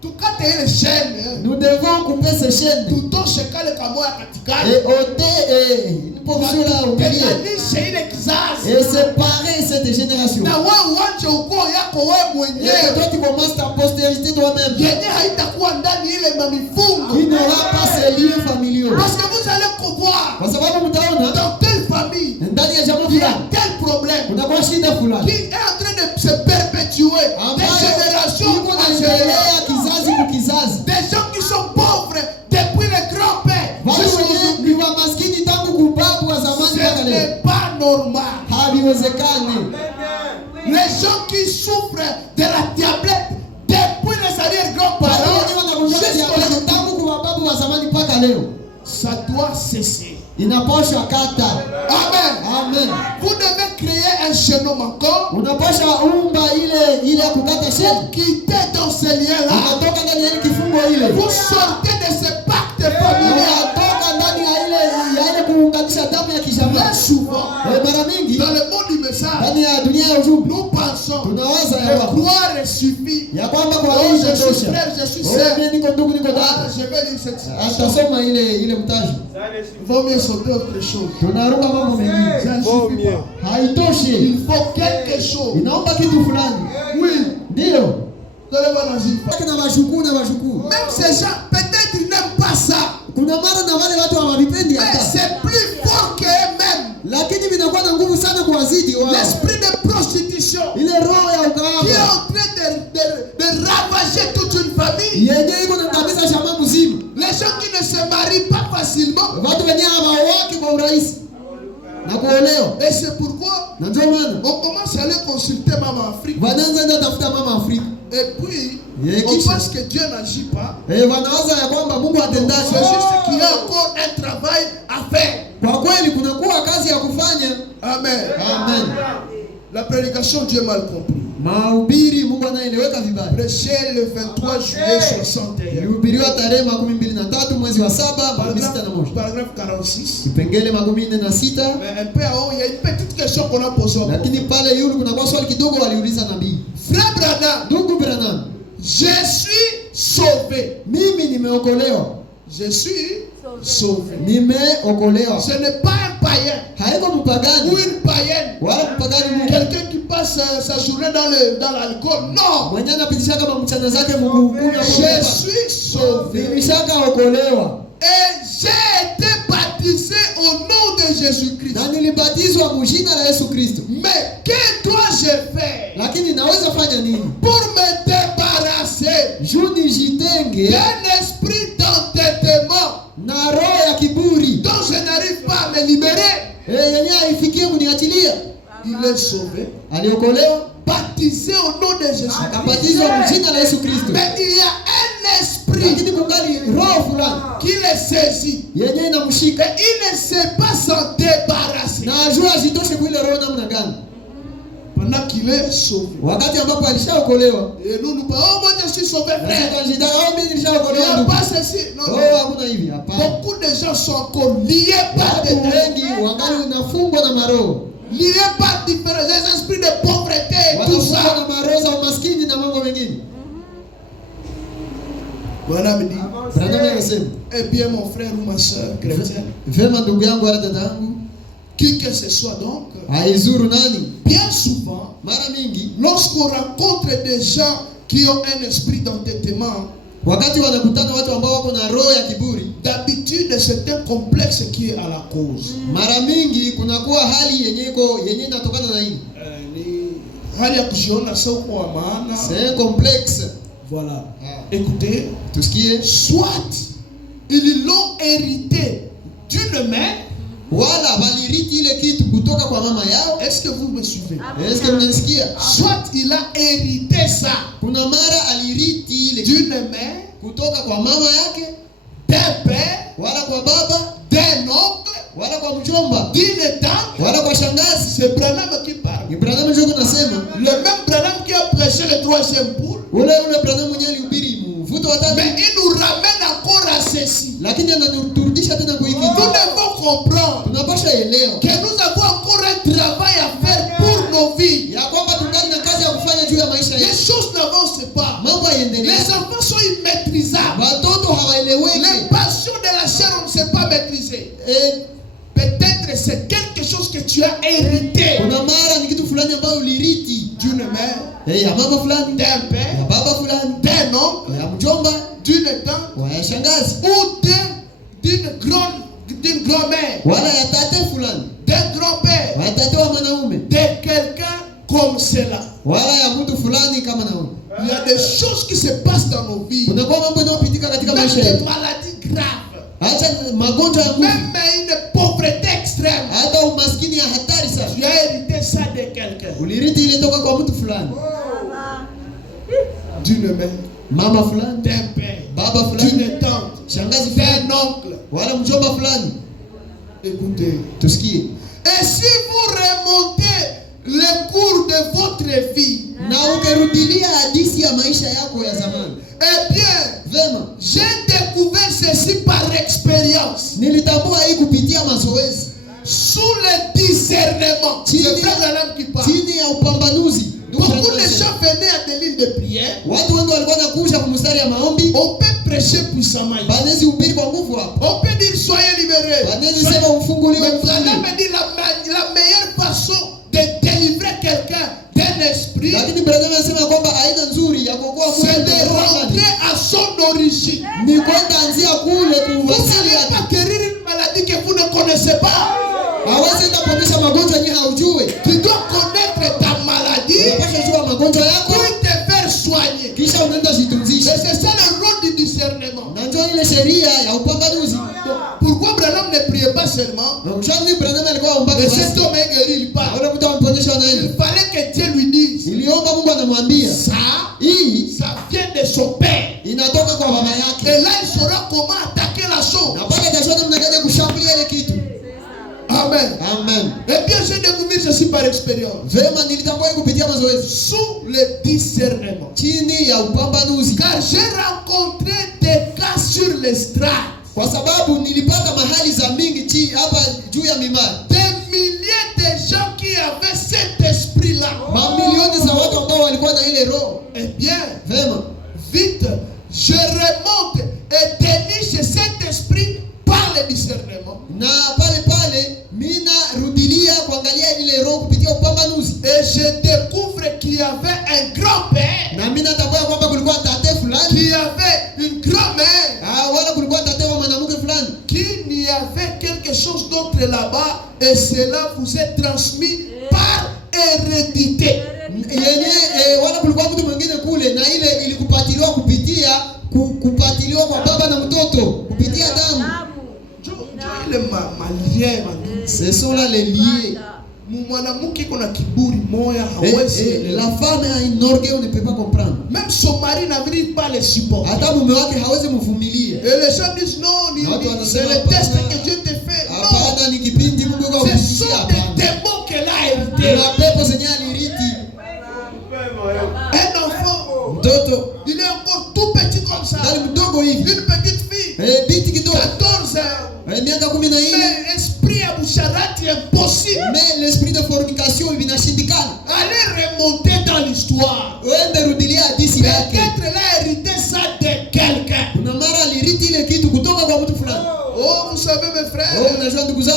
Tu casses les chaînes. nous devons couper ces chaînes. Tu toshes kale kamoya katikati. Et ôter une portion là au milieu. Tenganishe ile kizazi. Et séparer cette génération. Na wewe uache ukoo yako wewe Et mwenyewe. toi tu commences ta postérité toi-même. Yenye haitakuwa ndani ile mamifungo. Qui n'aura pas ces liens familiaux. Parce que vous allez voir Kwa sababu mtaona dans telle famille, ndani ya jamaa il y a fulani tel problème kunakuwa shida qui fulani est en train de se perpétuer de génération iko en naendelea génération. kizazi kwa kizazi. Des gens qui sont pauvres depuis les grands-pères. Wale jusqu'au wenye jour. ni wa maskini tangu kubabu wa zamani mpaka Ce leo. n'est pas normal. Haviwezekani. Les gens qui souffrent de la diablesse depuis les Watu arrière-grands-parents wenye wanagonjeka jusqu'au diabete jour. tangu kwa babu wa zamani mpaka leo. Ça doit cesser. Inapaswa kata. Amen. Amen. Vous devez créer un chaînon manquant Unapaswa umba ile ya kukata pour sheni. quitter dans ces liens-là. Unatoka ndani ya ile kifungo ile. Vous sortez de ce pacte familial. Unatoka ndani ya ile kuunganisha damu ya kijamaa. Très souvent, Mara mingi dans le monde du message, ndani ya dunia ya ujumbe nous pensons tunawaza que ya kwamba croire suffit. ya kwamba kwa Oh, hii je suis inatosha. frère, je suis Wewe sœur. mimi niko ndugu niko Ah, dada. je vais lire cette citation. Atasoma ile mtaji. Il vaut mieux sauter autre chose. Tunaruka mambo mengine. Ça ne suffit pas. Haitoshi. Il faut quelque chose. Inaomba kitu fulani. Oui. Ndio. Même Na washukuru. ces gens, peut-être ils n'aiment pas ça. Kuna mara na wale watu hawavipendi Mais hata. c'est plus fort qu'eux-mêmes. Lakini vinakuwa na nguvu sana kwa wazidi wao. L'esprit de prostitution Ile roho ya qui est ukahaba. en train de ravager toute une famille. Yenye iko na kabisa shamba mzima. Les gens qui ne se marient pas facilement. Watu wenyewe hawawaki kwa urahisi. Na kuolewa. Et c'est pourquoi Na ndio maana on commence à aller consulter Maman Afrique. wanaanza ndio tafuta mama Afrika. Et puis, Et on qui pense que Dieu n'agit pas. Wanawaza ya kwamba Mungu atendaje. C'est juste qu'il y a encore un travail à faire. Kwa kweli kunakuwa kazi ya kufanya. Amen. Amen. La prédication, Dieu mal compris. Mahubiri Mungu anaeleweka vibaya. Prêché le 23 juillet 61. Ilihubiriwa tarehe 23 mwezi wa 7 Paragraphe 46. kipengele 46. Mais un peu en haut, il y a une petite question qu'on a posée. Lakini pale yule kuna kwa swali kidogo waliuliza nabii. Frère Branham, Ndugu Branham, je suis sauvé. mimi nimeokolewa. Je suis sauvé. Nimeokolewa. Ce n'est pas un païen Haiko mpagani ou une païenne. wala mpagani Mungu. Quelqu'un qui passe sa journée dans l'alcool. Non. Mwenye anapitisha kama mchana zake Mungu kunywa. Je suis sauvé. Nimeshaokolewa. Et j'ai été baptisé au nom de Jésus-Christ. Na nilibatizwa kwa jina la Yesu Kristo. Mais que dois-je faire Lakini naweza fanya nini? pour me débarrasser Juu nijitenge d'un esprit d'entêtement na roho ya kiburi. dont je n'arrive pas à me libérer? Yenye haifikie kuniachilia. Il est sauvé, Aliokolewa, baptisé au nom de Jésus. akabatizwa kwa jina la Yesu Kristo. Mais il y a un esprit Lakini kungali roho fulani qui le saisit yenye inamshika et il ne sait pas s'en débarrasser na ajua ajitoshe kwa ile roho namna gani, pendant qu'il est sauvé. wakati ambapo alishaokolewa. Et nous parlons, oh moi je suis sauvé, frère. Akajidai, oh mimi Il n'y nilishaokolewa a ndugu. pas ceci. Non, Oh, non. hakuna hivi, hapana. Beaucoup de gens sont encore liés par des Watu démons. wengi wangali unafungwa na maroho. liés par différents esprits de pauvreté et tout ça. Wanakuwa na maroho za umaskini na mambo mengine. Voilà, me dit. Branham anasema, Eh bien, mon frère ou ma soeur chrétienne, vema ndugu yangu wala dada yangu, qui que ce soit donc, haizuru nani? bien souvent, Mara mingi lorsqu'on rencontre des gens qui ont un esprit d'entêtement, wakati wanakutana watu ambao wako na roho ya kiburi, d'habitude c'est un complexe qui est à la cause. mara mingi kunakuwa hali yenye inatokana na hili. Ni hali ya kujiona sawa kwa maana. C'est un complexe. Voilà. Ah. Écoutez, Tusikie, soit ils l'ont hérité d'une mère. wala walirithi ile kitu kutoka kwa mama yao. Est-ce que vous me suivez? Est-ce que mnanisikia? Soit il a hérité ça Kuna mara alirithi ile d'une mère, kutoka kwa mama yake, d'un père, wala kwa baba, d'un oncle, wala kwa mjomba, d'une tante. wala kwa shangazi. C'est Branham qui parle. Branham njoo kunasema, Le même Branham qui a prêché le troisième poule. ule Branham mwenyewe alihubiri mvuto wa tatu, Mais il nous ramène encore à ceci. lakini anaturudisha tena kwa hiki. Nous devons comprendre Tunapaswa elewa que nous avons encore un travail à faire pour nos vies. ya kwamba tungali na kazi ya kufanya juu ya maisha Les yetu. choses n'avancent pas. Mambo yaendelee. Les enfants sont immaîtrisables. Watoto hawaeleweki. Les passions de la chair, on ne sait pas maîtriser. Peut-être c'est quelque chose que tu as hérité Kuna mara ni kitu fulani ambayo ulirithi d'une mère, ya mama fulani, d'un ya père, baba fulani, d'un oncle, ya mjomba, d'une tante ya shangazi, ou d'une grand-mère, wala ya tate fulani, d'un grand-père, ya tate wa mwanaume, de quelqu'un comme cela. wala ya mtu fulani kama na huyo. Il y a des choses qui se passent dans nos vies, Kuna kwa mambo yanayopitika katika même maisha des yetu, maladies graves, hata magonjwa ya nguvu, même une pauvreté extrême. hata umaskini ya hatari sana. Tu as hérité ça de quelqu'un, Ulirithi ile toka kwa mtu fulani, d'une mère, mama fulani, d'un père, baba fulani, d'une tante, shangazi fulani, d'un oncle. wala mjomba fulani. Écoutez, Tusikie, et si vous remontez le cours de votre vie, na ukirudilia hadithi ya maisha yako ya zamani, eh bien, vema, j'ai découvert ceci par expérience, nilitambua hii kupitia mazoezi, sous le discernement. C'est Chini- Frère Branham qui parle. chini ya upambanuzi. Beaucoup de gens venaient à des lignes de prière. Watu wengi walikuwa nakuja kwa mstari ya maombi, On peut prêcher puissamment. banezi ubiri kwa nguvu hapo, On peut dire soyez libérés. banezi sema ufunguliwe, Mais Branham ufunguliwe. dit la meilleure façon de délivrer quelqu'un d'un esprit, Lakini Branham anasema kwamba aina nzuri ya kuokoa c'est mtu de rentrer à son origine. ni kwenda anzia kule Vous ne kuwasili savez yake. pas guérir une maladie que vous ne connaissez pas. Hawezi enda kuonyesha magonjwa yenyewe haujui. Tu dois connaître ta maladie Unapaswa jua magonjwa yako pour te faire soigner. kisha unaenda Et jitunzisha. c'est ça le rôle du discernement. Na ndio ile sheria ya upambanuzi. Pourquoi Branham ne priait pas seulement? Na mshauri Branham alikuwa aomba Et basi. cet homme est guéri, il parle. Wale mtu amponyesha Il wanaenda. fallait que Dieu lui dise, Iliomba Mungu anamwambia, ça, hii ça vient de son père. inatoka kwa baba yake. Et là, il saura comment attaquer la chose. Na pale kesho namna gani kushambulia ile kitu. Amen. Amen. Eh bien, j'ai découvert ceci par expérience. Vema nilitambua hii kupitia mazoezi. Sous le discernement. Chini ya upambanuzi. Car j'ai rencontré des cas sur les strates. Kwa sababu nilipata mahali za mingi hapa juu ya mimari. Des milliers de gens qui avaient cet esprit-là. Mamilioni za watu ambao walikuwa na ile roho. Eh bien, Vema. vite, je remonte et déniche cet esprit par le discernement. Na pale mina rudilia kuangalia ile roho kupitia upambanuzi. Et je découvre qu'il y avait un grand-père. Na mina tambua kwamba kulikuwa tate fulani. Qu'il y avait une grand-mère. Wala kulikuwa tate wa mwanamke fulani. Qu'il y avait quelque chose d'autre là-bas. Et cela vous est transmis par hérédité. Wala kulikuwa mtu mwingine kule na ile ilikupatiliwa kupitia kupatiliwa kwa baba na mtoto kupitia damu. Ce sont là les liés. Mwanamke kuna kiburi moya hawezi. La femme a une orgueil, on ne peut pas comprendre. Même son mari n'arrive pas le supporter. Hata mume wake hawezi mvumilia. Et les gens disent non, c'est le test que Dieu te fait. Hapana, ni kipindi Mungu kwa Ce kukusia sont hapana. des démons qu'elle a hérité. Na pepo zenye alirithi. Un enfant, Mtoto il est encore tout petit comme ça. ndani mdogo hivi. Une petite fille, Binti kidogo. 14 ans. Miaka 14. Mais esprit à Boucharati impossible. Mais l'esprit de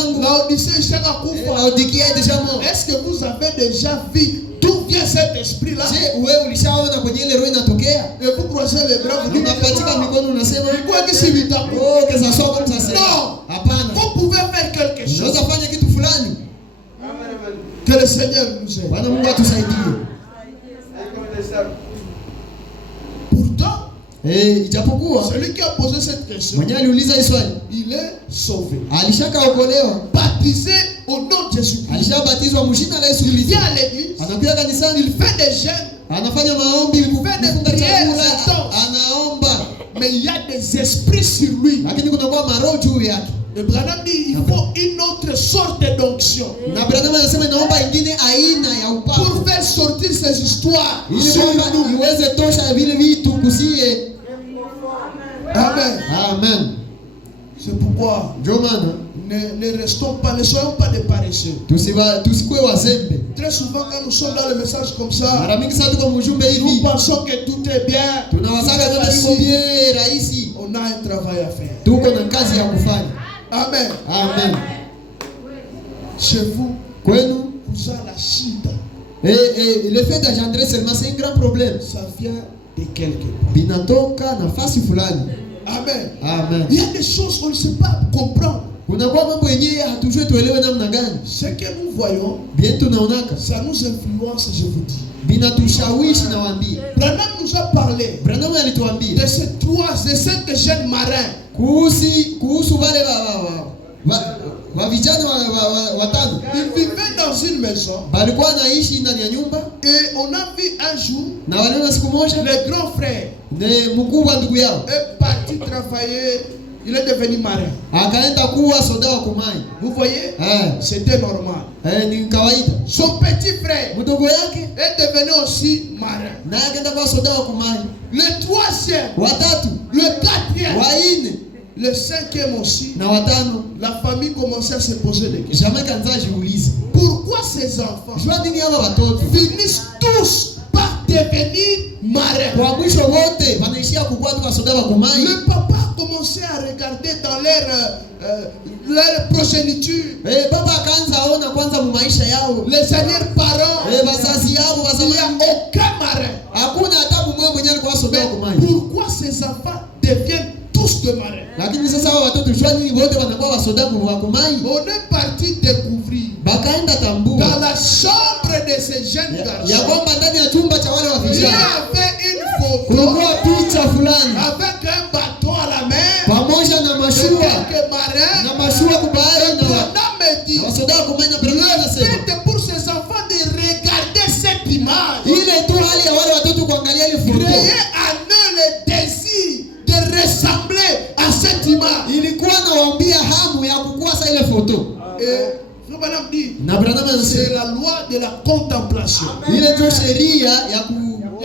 zangu. Laodicée ishaka kufa. Laodikia est déjà mort. Est-ce que vous avez déjà vu d'où vient cet esprit-là? Je, wewe ulishaona kwenye ile roho inatokea? Et vous croisez les bras, vous dites, Unapatika mikono unasema, quoi que c'est vite. oh, que ça soit comme ça c'est. Non. Hapana. Vous pouvez faire quelque chose. Unaweza fanya kitu fulani. Que le Seigneur nous aide. Bwana Mungu atusaidie. Pourtant, ijapokuwa celui qui a posé cette question, mwenye aliuliza hii swali, il est sauvé. Alishakaokolewa. Baptisé au nom de Jésus-Christ. Alishabatizwa mjina la Yesu Il Kristo. vient à l'église. Anakuja kanisani, Il fait des jeûnes. anafanya maombi, fait des kufunga prières, chakula, intenses. anaomba. Mais il y a des esprits sur lui. Lakini kuna kwa maroho juu yake. Et Branham dit il faut une autre sorte d'onction Na Branham anasema inaomba ingine aina ya upako. pour faire sortir ces histoires. Ili kwamba iweze tosha vile vitu kusie. Amen. Amen. C'est pourquoi Ndio maana ne restons pas, ne soyons pas des paresseux. tusikue wazembe. Très souvent quand nous sommes dans le message comme ça, Mara mingi sana tuko mjumbe nous hivi. pensons que tout est bien. Tunawasaga Tout est kama viko facile. bien rahisi. On a un travail à faire. Tuko na kazi ya kufanya. Amen. Amen. Chez vous, Kwenu vous avez la chita. le fait d'engendrer seulement c'est un grand problème. Ça vient de quelque part. Binatoka nafasi fulani. Amen. Amen. Il y a des choses qu'on ne sait pas comprendre. Kuna kwa mambo yenyewe hatujui tuelewe namna gani. Ce que nous voyons, Bien tunaonaka. ça nous influence, je vous dis. Binatushawishi na waambie. Branham nous a parlé Branham alituambia de ces de 5 jeunes marins. kuhusu wale wa vijana watano. Ils vivaient dans une maison Balikuwa naishi ndani ya nyumba et on a vu un jour na waliona siku moja le grand frère ne mkubwa ndugu yao est parti travailler. Il est devenu marin. akaenda kuwa soda wa kumai. Vous voyez, c'était normal. Ni kawaida. Son petit frère Mdogo yake est devenu aussi marin. na akaenda kuwa soda wa kumai. Le troisième, Watatu, le quatrième, waine le cinquième aussi. na watano. La famille commençait à se poser des questions. Jamais kanza jiulize. Pourquoi ces enfants Jua nini hawa watoto finissent tous par devenir marins? kwa mwisho wote wanaishia kukuwa tu soda wa kumai? Le papa a commencé à regarder dans leur progéniture. Baba akaanza aona kwanza mu maisha yao. Les arrière-parents, Wazazi yao il n'y a aucun marin. hakuna hata mmoja mwenye alikuwa soda wa kumai. Pourquoi ces enfants deviennent tous de marins? Lakini sasa hao watoto jua nini wote wanakuwa wasoda wa kumai? On est parti découvrir Bakaenda tambua dans la chambre de ces jeunes ya garçons, kwamba ndani ya chumba cha wale il y vijana avait une photo kulikuwa picha fulani avec un bâton à la main, pamoja na de mashua quelques marins. na mashua kubahari na Branham me dit, wasoda wa kumai. Na Branham anasema c'est pour ces enfants de regarder cette image, ile tu hali ya wale watoto kuangalia ile foto créer en eux le désir de ressembler à cette image. ilikuwa nawaambia hamu ya kukuwa sa ile foto. Et Branham dit, Na Branham c'est anasema la loi de la contemplation. ile ndio sheria ya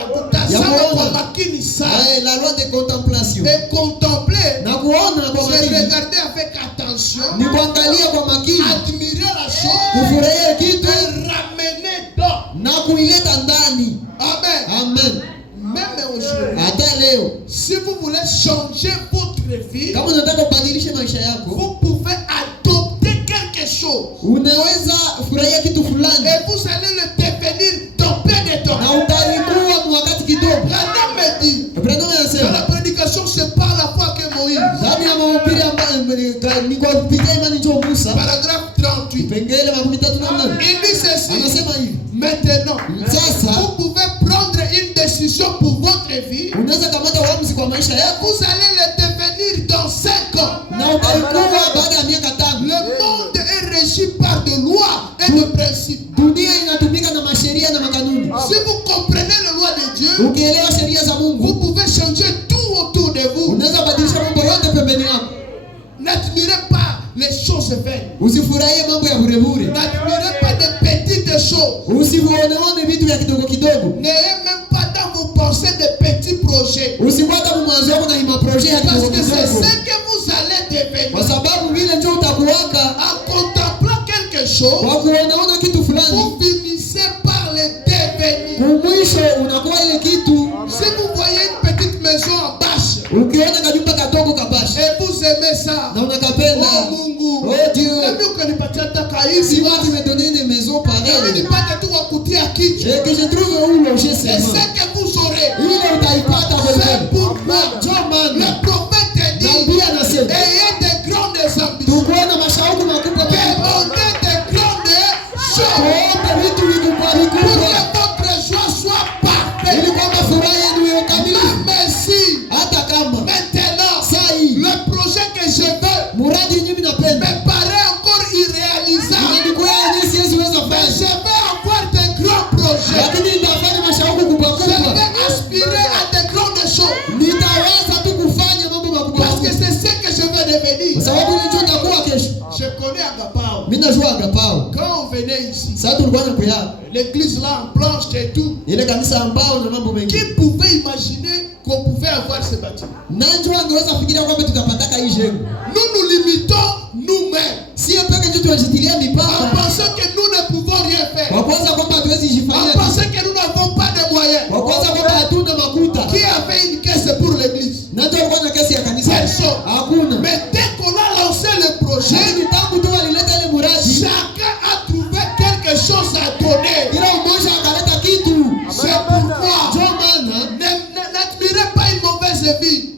Kutazama kwa makini sana. la loi de contemplation. Et contempler, Na kuona kwa c'est makini regarder avec attention, ni kuangalia kwa makini, admirer la chose, kufurahia kitu et ramener dans. na kuileta ndani. Amen. Amen. Même aujourd'hui, Hata leo si vous voulez changer votre vie, kama unataka kubadilisha maisha yako, vous pouvez adopter quelque chose. unaweza furahia kitu fulani Et vous allez le devenir dans peu de temps. na utalikuwa kwa wakati kidogo. Branham me dit, Branham dans la anasema prédication, c'est par la foi que Moïse, ndani ya mahubiri ambayo ni kwa kupitia imani ndio Musa, paragraphe 38, Vipengele 38 il dit ceci. anasema hivi, Maintenant, sasa vous pouvez prendre une décision pour votre vie. unaweza kamata uamuzi kwa maisha yako Vous allez le devenir dans 5 ans. na utalikuwa baada ya miaka 5. Le monde est régi par des lois et des principes. Dunia inatumika na masheria na makanuni. Si vous comprenez les lois de Dieu, Ukielewa sheria za vous Mungu, pouvez changer tout autour de vous. unaweza badilisha mambo yote pembeni yako. N'admirez pas les choses vaines. Usifurahie mambo ya bure bure. N'admirez pas de petites choses. Usione vitu vya kidogo kidogo. N'ayez même pas dans vos pensées de petits projets. Usifuata mwanzo wako na ima projet ya Parce kidogo que c'est kidogo. ce que vous allez devenir. Kwa sababu vile ndio utakuwaka En contemplant quelque chose, kwa kuona kitu fulani, vous finissez par le devenir. mwisho unakuwa ile kitu. Si vous voyez une petite maison en bâche Ukiona kajumba kadogo kabashi et vous aimez ça, na unakapenda, oh Mungu, oh Dieu, même Si moi tu me donnais une maison pareille, et que je trouve où loger Et seulement, ce que vous aurez, ile utaipata c'est kweli. pourquoi Jamani, le prophète dit, nabii anasema ayez de grandes ambitions, tukuwe na mashauku makubwa makubwa, demandez de grandes choses, tuombe vitu vikubwa pour vikubwa, que votre joie soit parfaite. ili kwamba furaha yenu iwe kamili. Merci. Hata kama Maintenant, saa hii le projet que je veux muradi nyinyi napenda me paraît encore irréalisable. nilikuwa yenyewe siwezi Mais je fanya, vais avoir de grands projets. lakini nitafanya mashauku kubwa Je kubwa, vais aspirer à de grandes choses. nitaweza tu kufanya mambo makubwa Parce que makubwa, c'est ce que je vais kwa devenir. sababu nicho nitakuwa kesho. Je connais Agapao. Mimi najua Agapao. Quand on venait ici, Sasa tulikuwa na kuya l'église là en planche et tout, ile kanisa ambao na mambo mengi, qui pouvait imaginer qu'on pouvait avoir ce bâtiment? nanjo angeweza fikiria kwamba tutapataka hii jengo. Nous nous limitons nous-mêmes Sio peke yetu tunajitilia en mipaka pensant que nous ne pouvons rien faire, kwa kwanza kwamba hatuwezi en jifanyia, pensant que nous n'avons pas de moyens. kwa kwanza kwamba hatuna makuta. Qui avait une caisse pour l'église? Nanjo alikuwa na kesi ya kanisa, Personne. hakuna. Mais dès qu'on a lancé le projet, Lakini tangu tu walileta ile muradi, chacun a trouvé quelque chose à donner. ila mmoja akaleta kitu. C'est pourquoi Ndio maana n'admirez pas une mauvaise vie.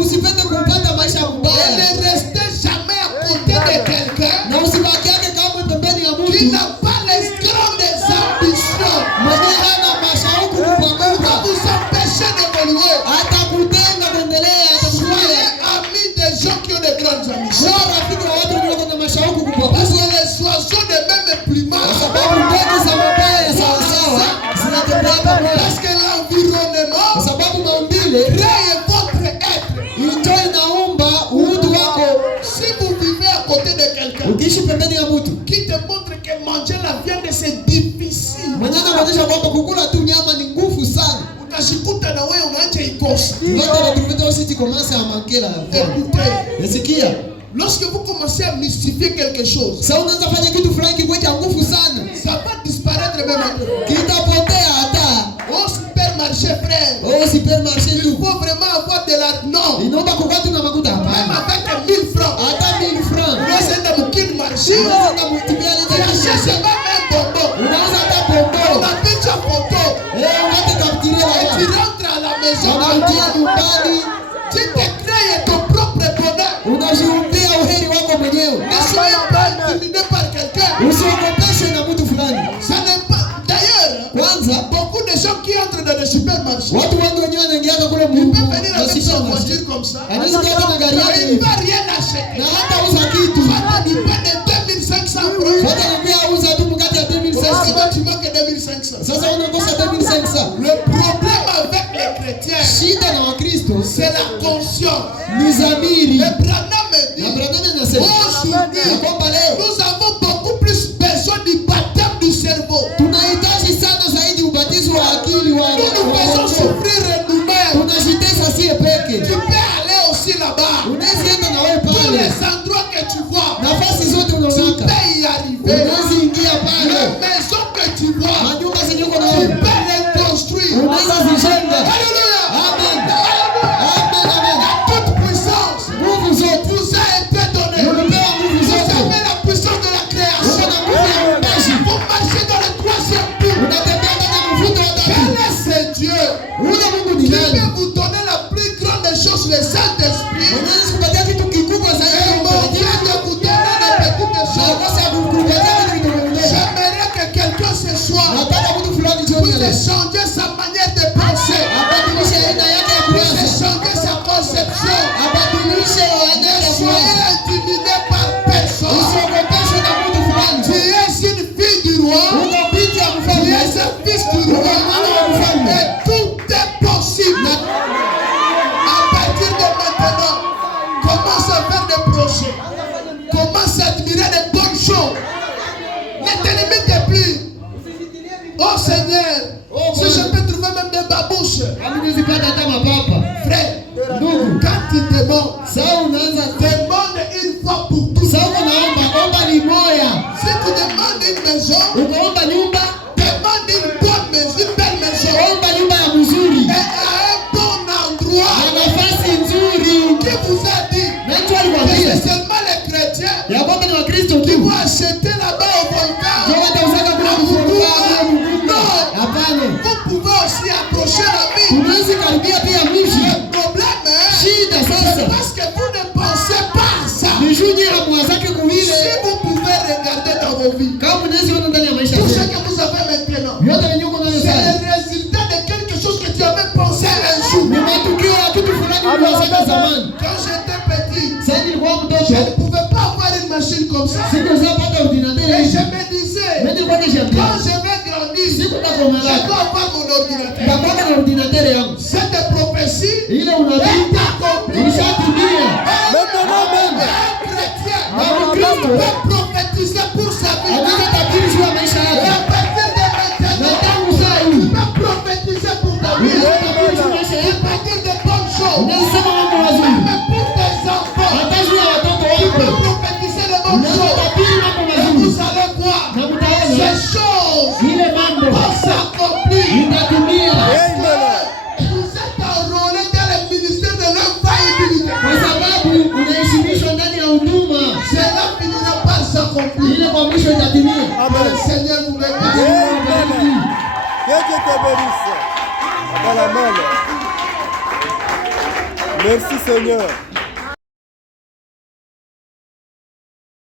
usipende kupata maisha Et mabaya, ne restez jamais à côté de quelqu'un na usibaki yake kama pembeni ya qui mtu n'a pas les grandes ambitions. mwenye hana mashauku Ça kubwa, vous empêche d'évoluer. atakutenga kuendelea, Soyez atakuzuia. amis des gens qui ont de grandes ambitions. Sio rafiki wa watu wenye wako na mashauku kubwa Parce kubwa, que les oiseaux de même kwa plumage, sababu ndege za mabaya sawasawa zinatembea pamoja, parce que l'environnement kwa sababu maumbile crée votre être. ndio inaumba utu wako. Si vous vivez à côté de quelqu'un Ukiishi pembeni ya mtu qui te montre que manger la viande c'est difficile, mwenye anaonyesha kwamba kukula tu nyama ni nguvu sana, utajikuta na wewe unaacha ikosa. yote natuleta usiti komasa ya mankela. Écoutez, Nasikia lorsque vous commencez à mystifier quelque chose, sasa unaanza fanya kitu fulani kikwecha nguvu sana, ça va disparaître même après. kitapotea hata Au supermarché, frère, au supermarché il tu faut vraiment avoir de l'argent. Non, inaomba kukaa tu na makuta même hapana, avec 1000 francs. hata 1000 francs Unaweza enda mkini marché, unaweza kumtibia tu leta achètes kisha même un bonbon, unaweza hata on pombo appelle ça photo, unaweza kaptiria et tu wala rentres à la maison, unarudia nyumbani, tu te crées ton propre bonheur. unajiumbia uheri wako mwenyewe, Ne soyez pas intimidé par quelqu'un. usiogopeshwe na mtu fulani. Ça n'est pas. D'ailleurs, Kwanza beaucoup de gens qui entrent dans les supermarchés, watu wengi wenyewe wanaingiaga kule ils Mungu peuvent venir na avec sa supermarché, voiture comme ça, anaweza kuja na gari et yake il ne hivi va rien acheter. na hata uza kitu Va te dépenser 2500 francs. wote anambia uza tu mkate ya 2500. Pourquoi tu manques 2500? Sasa unakosa 2500. Le problème avec les chrétiens, Shida na Wakristo c'est la conscience. ni dhamiri. Le Branham Na dit, Branham anasema ya aujourd'hui, kwamba leo nous avons beaucoup plus besoin du baptême du cerveau. tunahitaji sana zaidi ubatizo wa akili wa Nous nous faisons roho. souffrir nous-mêmes. Tunajitesa sie peke. Tu peux aller aussi là-bas. Unaweza enda na wewe Tous pale, les endroits que tu vois, nafasi zote tu unaonaka, peux y arriver. unaweza ingia pale, Les maisons que tu vois, majumba zenye uko na tu wewe peux les construire. unaweza zijenga. Alléluia. Amen. Alléluia. Amen, amen. Toute puissance Nguvu zote vous a été donnée. umepewa nguvu Vous zote, avez la puissance de la uko création. na nguvu ya uumbaji, Vous marchez dans le troisième but. unatembea ndani ya mvuto wa Quel tatu. est ce Dieu Ule Mungu ni qui nani? peut vous donner la plus grande chose, le Saint-Esprit, Unaweza kupatia kitu kikubwa zaidi et ya mon uumbaji. Dieu de vous donner les petites Na choses? kosa ya kukupatia kitu kidogo kidogo. J'aimerais que quelqu'un ce soir Nataka mtu fulani jioni ya puisse leo changer sa manière de penser, abadilishe aina yake ya puisse kuwaza, changer sa conception. abadilishe aina Ne yake ya soyez kuwaza. intimidé par personne. Usiogopeshwe na mtu fulani. Tu es une fille du roi, Uko binti ya tu mfalme, es un fils du roi, et tout est possible. À partir de maintenant, commence à faire des projets, commence à admirer les bonnes choses. Ne te limite plus. Oh Seigneur, si je peux trouver même des babouches, hatuwezi pata hata mapapa. frère, Ndugu, quand tu demandes, sasa unaanza demande une fois pour toutes. sasa unaomba omba ni moya. Si tu demandes une maison, Ukaomba nyumba, demande une bonne maison, une belle maison, omba nyumba ya mzuri et à un bon endroit. na nafasi nzuri. Qui vous a dit Na mtu que alikwambia c'est seulement les chrétiens ya kwamba ni Wakristo qui tu vont acheter ça. Siku zapata ordinateur. Et je me disais, Mimi kwa nini quand je vais grandir, siku je takomala. dois avoir mon ordinateur. Tapata na ordinateur yangu. Cette prophétie Ile unabii est accomplie. ishatimia. Maintenant même. Un chrétien Na Mkristo peut prophétiser pour sa vie. anaweza tabiri juu ya maisha Et yake. à partir de Na maintenant, tangu saa tu hii peux prophétiser pour ta vie. unaweza tabiri juu ya maisha Et yako. pas dire de bonnes choses. Unasema mambo mazuri. Même pour tes enfants, Hata juu ya watoto tu peux wako. prophétiser de bonnes Unaweza choses. tabiri mambo Et mazuri. vous allez voir, Na mtaona ces choses ile mambo vont s'accomplir. itatimia. Vous êtes enrôlés dans le ministère de l'infaillibilité. Kwa sababu unaheshimishwa ndani ya huduma. Cela finira par s'accomplir. Ile kwa mwisho itatimia. Le Seigneur vous bénisse. Amen. Que Dieu te bénisse. Dans la main. Merci Seigneur.